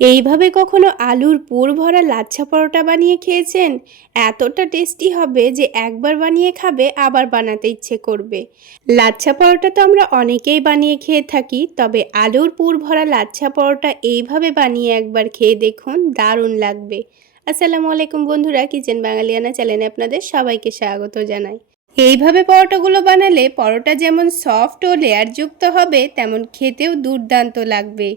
এইভাবে কখনো আলুর পুর ভরা লাচ্ছা পরোটা বানিয়ে খেয়েছেন? এতটা টেস্টি হবে যে একবার বানিয়ে খাবে, আবার বানাতে ইচ্ছে করবে। লাচ্ছা পরোটা তো আমরা অনেকেই বানিয়ে খেয়ে থাকি, তবে আলুর পুর ভরা লাচ্ছা পরোটা এইভাবে বানিয়ে একবার খেয়ে দেখুন, দারুণ লাগবে। আসসালামু আলাইকুম বন্ধুরা, কিচেন বাঙালিয়ানা চ্যানেলে আপনাদের সবাইকে স্বাগত জানাই। এইভাবে পরোটাগুলো বানালে পরোটা যেমন সফট ও লেয়ারযুক্ত হবে, তেমন খেতেও দুর্দান্ত লাগবে।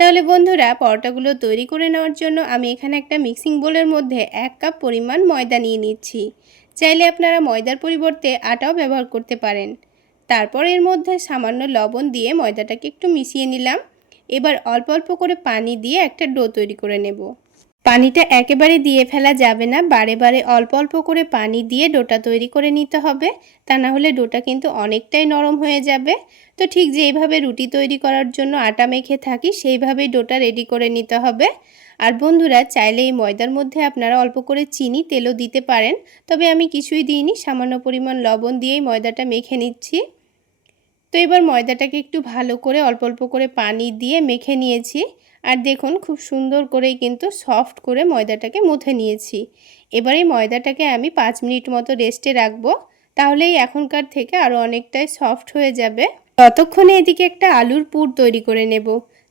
তাহলে বন্ধুরা, পরোটাগুলো তৈরি করে নেওয়ার জন্য আমি এখানে একটা মিক্সিং বোলের মধ্যে এক কাপ পরিমাণ ময়দা নিয়ে নিচ্ছি। চাইলে আপনারা ময়দার পরিবর্তে আটাও ব্যবহার করতে পারেন। তারপর এর মধ্যে সামান্য লবণ দিয়ে ময়দাটাকে একটু মিশিয়ে নিলাম। এবার অল্প অল্প করে পানি দিয়ে একটা ডো তৈরি করে নেব। পানিটা একেবারে দিয়ে ফেলা যাবে না। বারে বারে অল্প অল্প করে পানি দিয়ে ডোটা তৈরি করে নিতে হবে। তা না হলে ডোটা কিন্তু অনেকটাই নরম হয়ে যাবে। তো ঠিক যেইভাবে রুটি তৈরি করার জন্য আটা মেখে থাকি, সেইভাবেই ডোটা রেডি করে নিতে হবে। আর বন্ধুরা, চাইলে এই ময়দার মধ্যে আপনারা অল্প করে চিনি, তেলও দিতে পারেন। তবে আমি কিছুই দিইনি, সামান্য পরিমাণ লবণ দিয়েই ময়দাটা মেখে নিচ্ছি। তো এবার ময়দাটাকে একটু ভালো করে অল্প অল্প করে পানি দিয়ে মেখে নিয়েছি। আর দেখুন, খুব সুন্দর করেই কিন্তু সফট করে ময়দাটাকে মুথে নিয়েছি। এবার ময়দাটাকে আমি পাঁচ মিনিট মতো রেস্টে রাখব, তাহলেই এখনকার থেকে আরও অনেকটাই সফট হয়ে যাবে। ততক্ষণে এদিকে একটা আলুর পুর তৈরি করে নেব।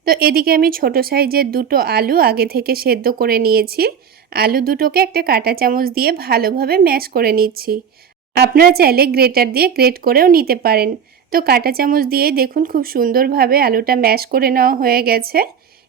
তো এদিকে আমি ছোট সাইজের দুটো আলু আগে থেকে সেদ্ধ করে নিয়েছি। আলু দুটোকে একটা কাঁটা চামচ দিয়ে ভালোভাবে ম্যাশ করে নিচ্ছি। আপনারা চাইলে গ্রেটার দিয়ে গ্রেট করেও নিতে পারেন। তো কাঁটা চামচ দিয়ে দেখুন, খুব সুন্দরভাবে আলুটা ম্যাশ করে নেওয়া হয়ে গেছে।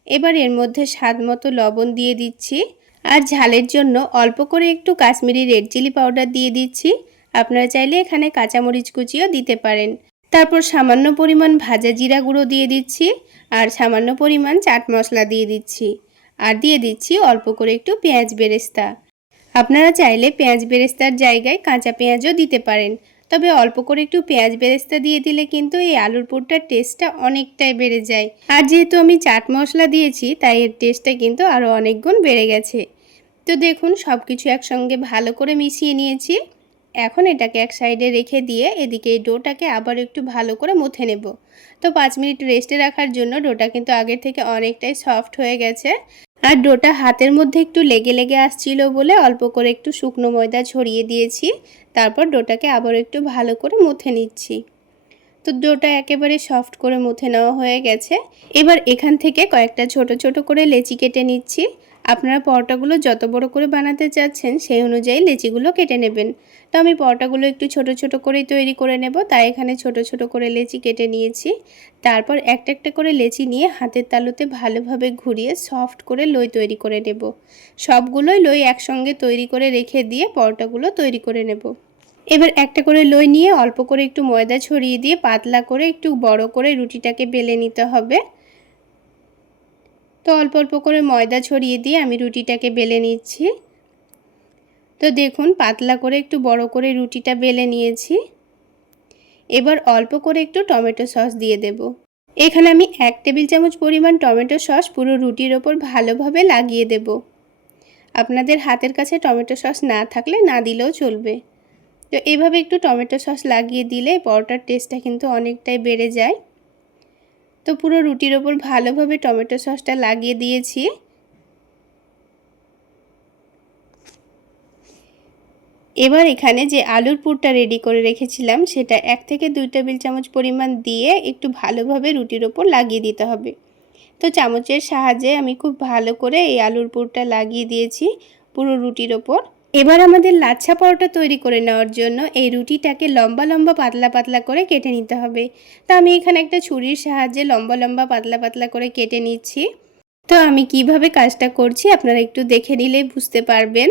এবার এর মধ্যে স্বাদ মতো লবণ দিয়ে দিচ্ছি। আর ঝালের জন্য অল্প করে একটু কাশ্মীরি রেড চিলি পাউডার দিয়ে দিচ্ছি। আপনারা চাইলে এখানে কাঁচামরিচ কুচিও দিতে পারেন। তারপর সামান্য পরিমাণ ভাজা জিরা গুঁড়ো দিয়ে দিচ্ছি। আর সামান্য পরিমাণ চাট মশলা দিয়ে দিচ্ছি। আর দিয়ে দিচ্ছি অল্প করে একটু পেঁয়াজ বেরেস্তা। আপনারা চাইলে পেঁয়াজ বেরেস্তার জায়গায় কাঁচা পেঁয়াজও দিতে পারেন। তবে অল্প করে একটু পেঁয়াজ বেরেস্তা দিয়ে দিলে কিন্তু এই আলুর পুরটার টেস্টটা অনেকটাই বেড়ে যায়। আর যেহেতু আমি চাট মশলা দিয়েছি, তাই এর টেস্টটা কিন্তু আরও অনেক গুণ বেড়ে গেছে। তো দেখুন সব কিছু একসঙ্গে ভালো করে মিশিয়ে নিয়েছি। এখন এটাকে এক সাইডে রেখে দিয়ে এদিকে এই ডোটাকে আবার একটু ভালো করে মুথে নেব। তো পাঁচ মিনিট রেস্টে রাখার জন্য ডোটা কিন্তু আগের থেকে অনেকটাই সফট হয়ে গেছে। আর ডোটা হাতের মধ্যে একটু লেগে লেগে আসছিল বলে অল্প করে একটু শুকনো ময়দা ছড়িয়ে দিয়েছি। তারপর ডোটাকে আবার একটু ভালো করে মুথে নিচ্ছি। তো ডোটা একেবারে সফট করে মুথে নেওয়া হয়ে গেছে। এবার এখান থেকে কয়েকটা ছোট ছোট করে লেচি কেটে নিচ্ছি। আপনারা পরোটাগুলো যত বড় করে বানাতে চাচ্ছেন, সেই অনুযায়ী লেচিগুলো কেটে নেবেন। তো আমি পরোটাগুলো একটু ছোট ছোট করেই তৈরি করে নেব। তাই এখানে ছোট ছোট করে লেচি কেটে নিয়েছি। তারপর একটা একটা করে লেচি নিয়ে হাতের তালুতে ভালোভাবে ঘুরিয়ে সফট করে লই তৈরি করে নেব। সবগুলোই লই একসঙ্গে তৈরি করে রেখে দিয়ে পরোটাগুলো তৈরি করে নেব। এবার একটা করে লই নিয়ে অল্প করে একটু ময়দা ছড়িয়ে দিয়ে পাতলা করে একটু বড় করে রুটিটাকে বেলে নিতে হবে। তো অল্প অল্প করে ময়দা ছড়িয়ে দিয়ে আমি রুটিটাকে বেলে নিচ্ছি। তো দেখুন, পাতলা করে একটু বড় করে রুটিটা বেলে নিয়েছি। এবার অল্প করে একটু টমেটো সস দিয়ে দেব। এখানে আমি এক টেবিল চামচ পরিমাণ টমেটো সস পুরো রুটির ওপর ভালোভাবে লাগিয়ে দেব। আপনাদের হাতের কাছে টমেটো সস না থাকলে না দিলেও চলবে। তো এভাবে একটু টমেটো সস লাগিয়ে দিলে পরোটার টেস্টটা কিন্তু অনেকটাই বেড়ে যায়। তো পুরো রুটির ওপর ভালোভাবে টমেটো সসটা লাগিয়ে দিয়েছি। এবার এখানে যে আলুর পুরটা রেডি করে রেখেছিলাম, সেটা এক থেকে দুই টেবিল চামচ পরিমাণ দিয়ে একটু ভালোভাবে রুটির ওপর লাগিয়ে দিতে হবে। তো চামচের সাহায্যে আমি খুব ভালো করে এই আলুর পুরটা লাগিয়ে দিয়েছি পুরো রুটির ওপর। এবার আমাদের লাচ্ছা পরোটা তৈরি করে নেওয়ার জন্য এই রুটিটাকে লম্বা লম্বা পাতলা পাতলা করে কেটে নিতে হবে। তা আমি এখানে একটা ছুরির সাহায্যে লম্বা লম্বা পাতলা পাতলা করে কেটে নিচ্ছি। তো আমি কীভাবে কাজটা করছি আপনারা একটু দেখে নিলেই বুঝতে পারবেন।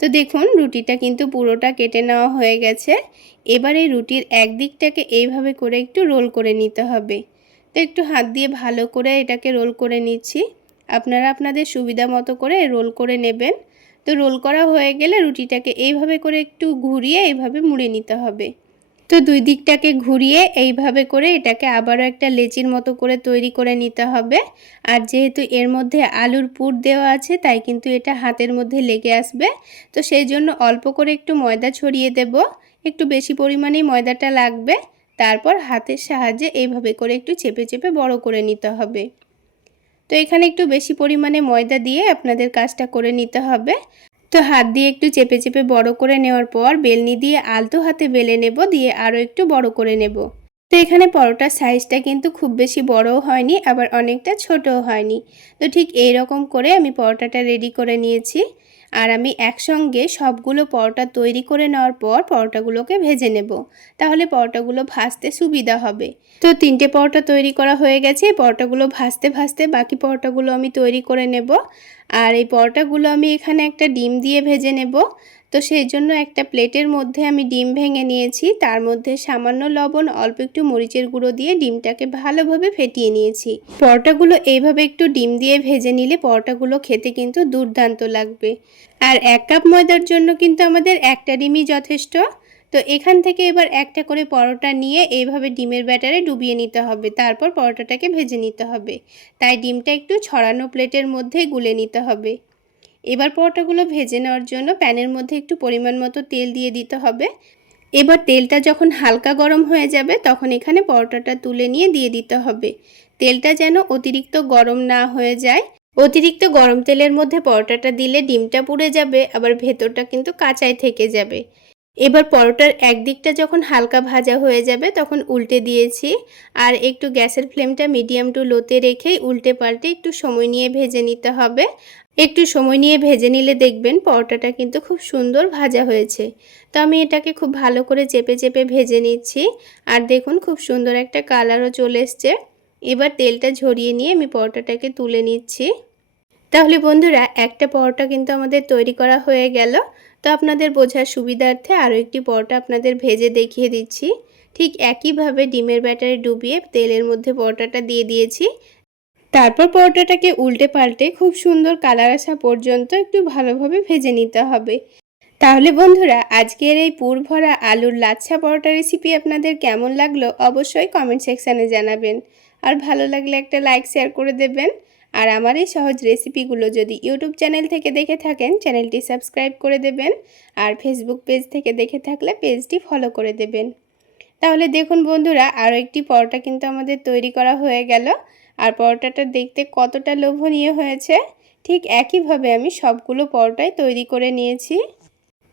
তো দেখুন, রুটিটা কিন্তু পুরোটা কেটে নেওয়া হয়ে গেছে। এবার এই রুটির একদিকটাকে এইভাবে করে একটু রোল করে নিতে হবে। তো একটু হাত দিয়ে ভালো করে এটাকে রোল করে নিচ্ছি। আপনারা আপনাদের সুবিধা মতো করে রোল করে নেবেন। তো রোল করা হয়ে গেলে রুটিটাকে এইভাবে করে একটু ঘুরিয়ে এইভাবে মুড়ে নিতে হবে। তো দুই দিকটাকে ঘুরিয়ে এইভাবে করে এটাকে আবারও একটা লেচির মতো করে তৈরি করে নিতে হবে। আর যেহেতু এর মধ্যে আলুর পুর দেওয়া আছে, তাই কিন্তু এটা হাতের মধ্যে লেগে আসবে। তো সেই জন্য অল্প করে একটু ময়দা ছড়িয়ে দেব। একটু বেশি পরিমাণেই ময়দাটা লাগবে। তারপর হাতের সাহায্যে এইভাবে করে একটু চেপে চেপে বড় করে নিতে হবে। তো এখানে একটু বেশি পরিমাণে ময়দা দিয়ে আপনাদের কাজটা করে নিতে হবে। তো হাত দিয়ে একটু চেপে চেপে বড় করে নেওয়ার পর বেলনি দিয়ে আলতো হাতে বেলে নেব, দিয়ে আরও একটু বড় করে নেব। তো এখানে পরোটার সাইজটা কিন্তু খুব বেশি বড়ও হয়নি, আবার অনেকটা ছোটও হয়নি। তো ঠিক এই রকম করে আমি পরোটাটা রেডি করে নিয়েছি। আর আমি একসঙ্গে সবগুলো পরোটা তৈরি করে নেওয়ার পর পরোটাগুলোকে ভেজে নেব। তাহলে পরোটাগুলো ভাজতে সুবিধা হবে। তো তিনটে পরোটা তৈরি করা হয়ে গেছে। পরোটাগুলো ভাজতে ভাজতে বাকি পরোটাগুলো আমি তৈরি করে নেব। আর এই পরোটাগুলো আমি এখানে একটা ডিম দিয়ে ভেজে নেব। তো সেই জন্য একটা প্লেটের মধ্যে আমি ডিম ভেঙে নিয়েছি। তার মধ্যে সামান্য লবণ, অল্প একটু মরিচের গুঁড়ো দিয়ে ডিমটাকে ভালোভাবে ফেটিয়ে নিয়েছি। পরোটাগুলো এইভাবে একটু ডিম দিয়ে ভেজে নিলে পরোটাগুলো খেতে কিন্তু দুর্দান্ত লাগবে। আর এক কাপ ময়দার জন্য কিন্তু আমাদের একটা ডিমই যথেষ্ট। তো এখান থেকে এবার একটা করে পরোটা নিয়ে এইভাবে ডিমের ব্যাটারে ডুবিয়ে নিতে হবে। তারপর পরোটাটাকে ভেজে নিতে হবে। তাই ডিমটা একটু ছড়ানো প্লেটের মধ্যে গুলে নিতে হবে। এবার পরোটাগুলো ভেজে নেওয়ার জন্য প্যানের মধ্যে একটু পরিমাণ মতো তেল দিয়ে দিতে হবে। এবার তেলটা যখন হালকা গরম হয়ে যাবে, তখন এখানে পরোটাটা তুলে নিয়ে দিয়ে দিতে হবে। তেলটা যেন অতিরিক্ত গরম না হয়ে যায়। অতিরিক্ত গরম তেলের মধ্যে পরোটাটা দিলে ডিমটা পুড়ে যাবে, আবার ভেতরটা কিন্তু কাঁচাই থেকে যাবে। এবার পরোটার একদিকটা যখন হালকা ভাজা হয়ে যাবে, তখন উল্টে দিয়েছি। আর একটু গ্যাসের ফ্লেমটা মিডিয়াম টু লোতে রেখেই উল্টে পাল্টে একটু সময় নিয়ে ভেজে নিতে হবে। একটু সময় নিয়ে ভেজে নিলে দেখবেন পরোটাটা কিন্তু খুব সুন্দর ভাজা হয়েছে। তো আমি এটাকে খুব ভালো করে চেপে চেপে ভেজে নিচ্ছি। আর দেখুন খুব সুন্দর একটা কালারও চলে এসছে। এবার তেলটা ঝরিয়ে নিয়ে আমি পরোটাটাকে তুলে নিচ্ছি। তাহলে বন্ধুরা, একটা পরোটা কিন্তু আমাদের তৈরি করা হয়ে গেল। তো আপনাদের বোঝার সুবিধার্থে আরও একটি পরোটা আপনাদের ভেজে দেখিয়ে দিচ্ছি। ঠিক একইভাবে ডিমের ব্যাটারে ডুবিয়ে তেলের মধ্যে পরোটাটা দিয়ে দিয়েছি। তারপর পরোটাটাকে উল্টে পাল্টে খুব সুন্দর কালার আসা পর্যন্ত একটু ভালোভাবে ভেজে নিতে হবে। তাহলে বন্ধুরা, আজকের এই পুর ভরা আলুর লাচ্ছা পরোটা রেসিপি আপনাদের কেমন লাগল অবশ্যই কমেন্ট সেকশানে জানাবেন। আর ভালো লাগলে একটা লাইক শেয়ার করে দেবেন। আর আমার এই সহজ রেসিপিগুলো যদি ইউটিউব চ্যানেল থেকে দেখে থাকেন চ্যানেলটি সাবস্ক্রাইব করে দেবেন। আর ফেসবুক পেজ থেকে দেখে থাকলে পেজটি ফলো করে দেবেন। তাহলে দেখুন বন্ধুরা আরও একটি পরোটা কিন্তু আমাদের তৈরি করা হয়ে গেল। আর পরোটাটা দেখতে কতটা লোভনীয় হয়েছে, ঠিক একইভাবে আমি সবগুলো পরোটাই তৈরি করে নিয়েছি।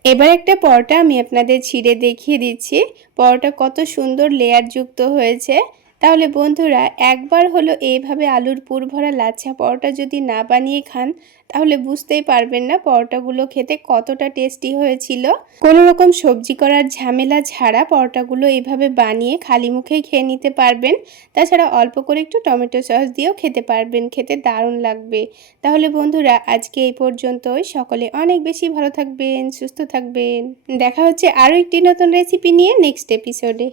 এবার একটা পরোটা আমি আপনাদের ছিঁড়ে দেখিয়ে দিচ্ছি। পরোটা কত সুন্দর লেয়ার যুক্ত হয়েছে। তাহলে বন্ধুরা, একবার হলো এইভাবে আলুর পুর ভরা লাচ্ছা পরোটা যদি না বানিয়ে খান, তাহলে বুঝতেই পারবেন না পরোটাগুলো খেতে কতটা টেস্টি হয়েছিল। কোনো রকম সবজি করার ঝামেলা ছাড়া পরোটাগুলো এইভাবে বানিয়ে খালি মুখেই খেয়ে নিতে পারবেন। তাছাড়া অল্প করে একটু টমেটো সস দিয়েও খেতে পারবেন, খেতে দারুণ লাগবে। তাহলে বন্ধুরা, আজকে এই পর্যন্তই। সকলে অনেক বেশি ভালো থাকবেন, সুস্থ থাকবেন। দেখা হচ্ছে আরও একটি নতুন রেসিপি নিয়ে নেক্সট এপিসোডে